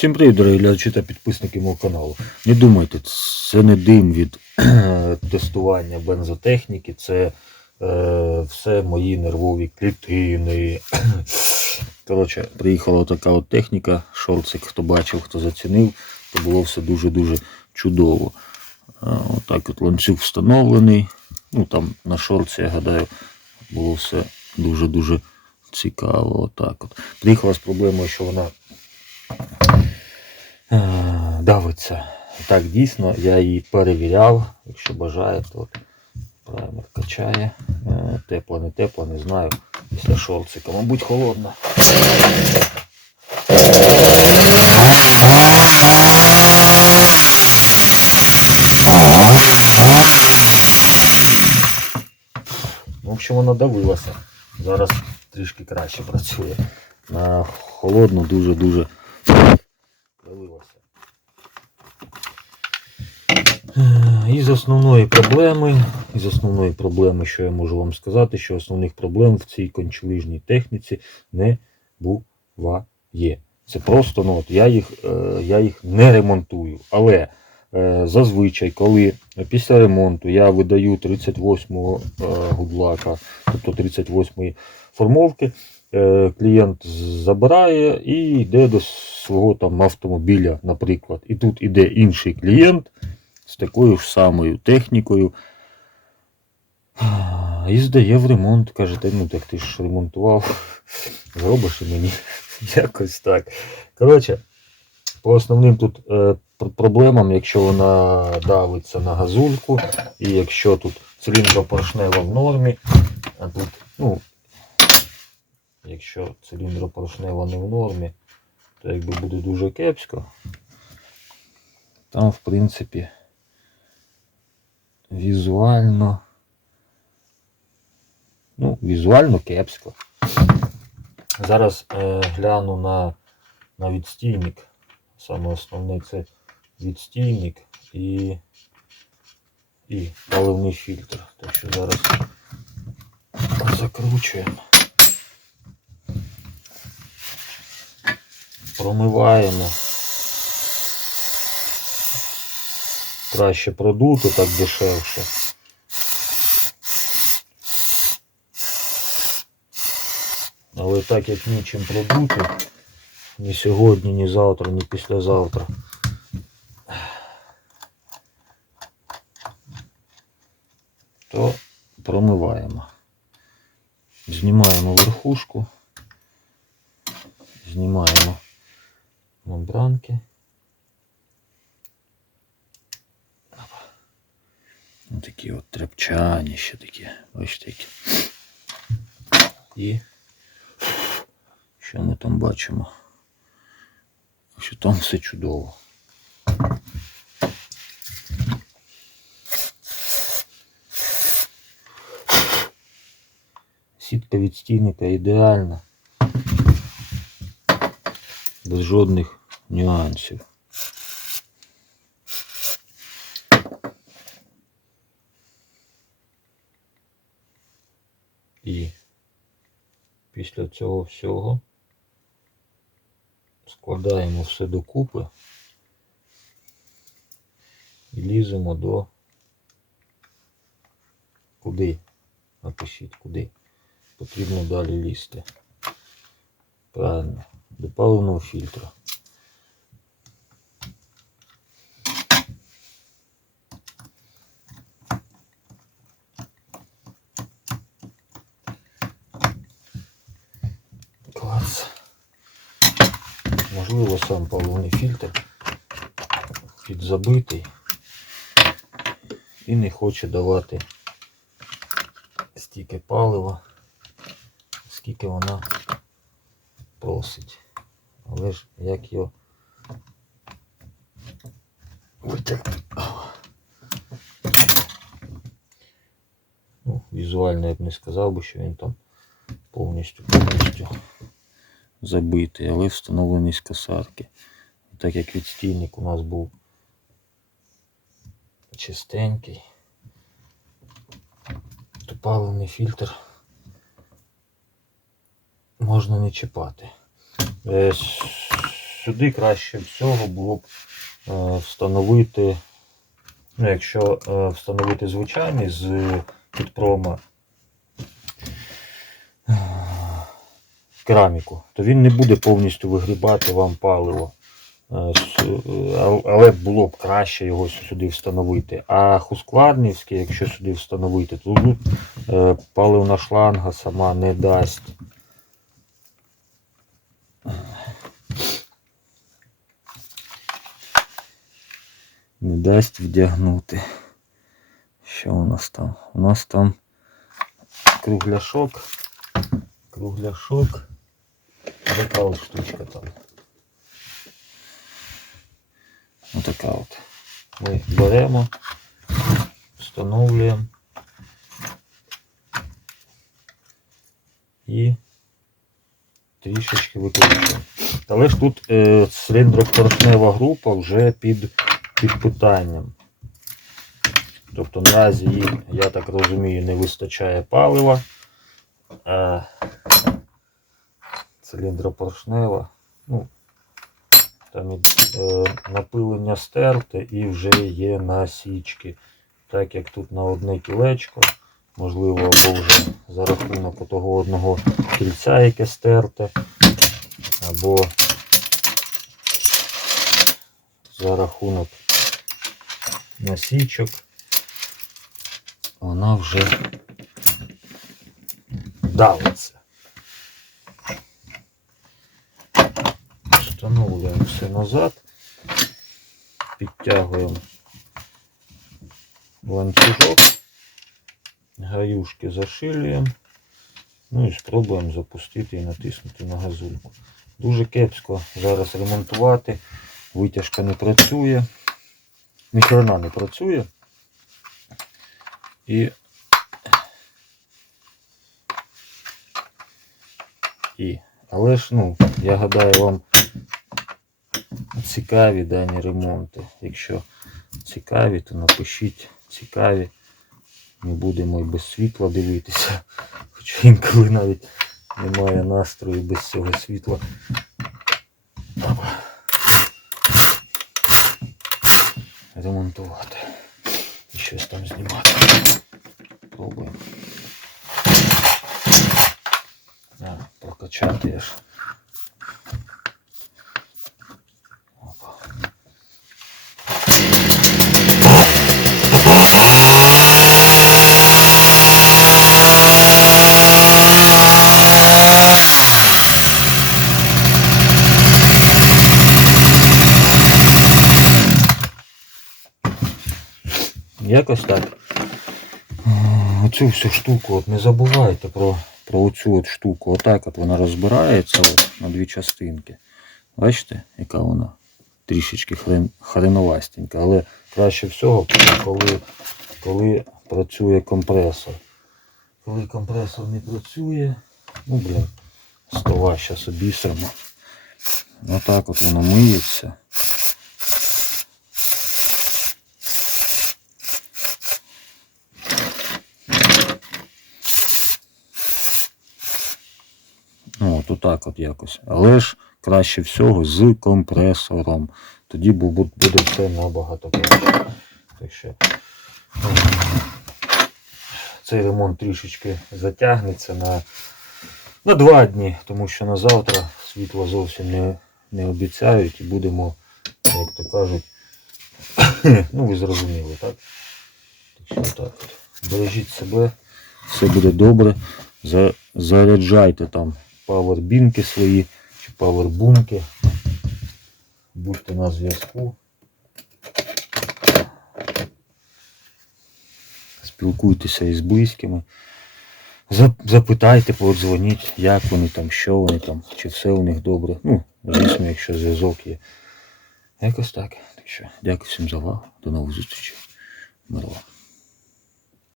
Всім привіт, дорогі глядачі та підписники мого каналу. Не думайте, це не дим від тестування бензотехніки, це е, все мої нервові клітини. Коротше, приїхала така от техніка, шорцик, хто бачив, хто зацінив, то було все дуже-дуже чудово. Е, Отак от ланцюг встановлений. Ну там на шорці, я гадаю, було все дуже-дуже цікаво. Отак от. Приїхала з проблемою, що вона давиться. Так, дійсно, я її перевіряв. Якщо бажаєте, от праймер качає. Е, Тепла, не тепла, не знаю. Після шорцика, мабуть, холодна. В общем, вона давилася. Зараз трішки краще працює. На холодну дуже-дуже давилася. Е, Із основної проблеми, із основної проблеми, що я можу вам сказати, що основних проблем в цій кончелижній техніці не буває. Це просто, ну, от я, їх, е, я їх не ремонтую. Але е, зазвичай, коли після ремонту я видаю 38-го е, гудлака, тобто 38-ї формовки, клієнт забирає і йде до свого там автомобіля, наприклад. І тут іде інший клієнт з такою ж самою технікою. І здає в ремонт. Каже, ну так ти ж ремонтував, зробиш і мені. Якось так. Коротше, по основним тут е, проблемам, якщо вона давиться на газульку, і якщо тут циліндропоршнева в нормі, а тут, ну, якщо циліндропоршнева не в нормі, то якби буде дуже кепсько. Там, в принципі, візуально. Ну, візуально кепсько. Зараз е, гляну на, на відстійник. Саме основне це відстійник і, і паливний фільтр. Так що зараз закручуємо. Промиваємо. Краще продути, так дешевше. Але так як нічим продути, ні сьогодні, ні завтра, ні післязавтра. То промиваємо. Знімаємо верхушку, знімаємо мембранки. Ось такі от тряпчані ще такі. Бачите які. І що ми там бачимо? Що там все чудово. Сітка від відстійника ідеальна. Без жодних нюансів. І після цього всього складаємо все докупи і ліземо до куди? Напишіть куди. Потрібно далі лізти. Правильно, до паливного фільтра. Клас. Можливо, сам паливний фільтр підзабитий і не хоче давати стільки палива, скільки вона просить. Але ж як його витягти. Ну, візуально я б не сказав би, що він там повністю повністю забитий, але встановлений з косарки. Так як відстійник у нас був чистенький, то паливний фільтр можна не чіпати. Е, сюди краще всього було б е, встановити, ну, якщо е, встановити звичайний з підпрома кераміку, то він не буде повністю вигрібати вам паливо. Але було б краще його сюди встановити. А хускварнівський, якщо сюди встановити, то тут паливна шланга сама не дасть. Не дасть вдягнути. Що у нас там? У нас там кругляшок. Кругляшок. Така от штучка там. Отака от. Ми беремо, встановлюємо і трішечки викручуємо. Але ж тут е, циліндропоршнева група вже під, під питанням. Тобто наразі їй, я так розумію, не вистачає палива. А циліндропоршнева, ну, там і, е, напилення стерте і вже є насічки. Так як тут на одне кілечко, можливо, або вже за рахунок того одного кільця, яке стерте, або за рахунок насічок, вона вже давиться. Встановлюємо все назад, підтягуємо ланцюжок, гаюшки зашилюємо, ну і спробуємо запустити і натиснути на газульку. Дуже кепсько зараз ремонтувати, витяжка не працює, ніхрена не працює. І І. Але ж, ну, я гадаю, вам цікаві дані ремонти. Якщо цікаві, то напишіть цікаві. Ми будемо і без світла дивитися. Хоча інколи навіть немає настрою без цього світла. Ремонтувати. І щось там знімати. Пробуємо. А, прокачати аж. Опа. Якось так. Е, Оцю всю штуку, от не забувайте про, про оцю от штуку. Отак от вона розбирається от, на дві частинки. Бачите, яка вона трішечки хрен, хреновастенька. Але краще всього, коли, коли працює компресор. Коли компресор не працює, ну блін, стола зараз обісремо. Отак от воно миється. Ну, от якось. Але ж краще всього з компресором. Тоді бу- бу- буде все набагато краще. Так що цей ремонт трішечки затягнеться на, на два дні, тому що на завтра світла зовсім не, не обіцяють і будемо, як то кажуть, ну ви зрозуміли, так? Так що так. Бережіть себе, все буде добре. Заряджайте там павербінки свої чи павербунки. Будьте на зв'язку. Спілкуйтеся із близькими. Запитайте, подзвоніть, як вони там, що вони там, чи все у них добре. Ну, звісно, якщо зв'язок є. Якось так. Так що, дякую всім за увагу. До нових зустрічей. Мирова.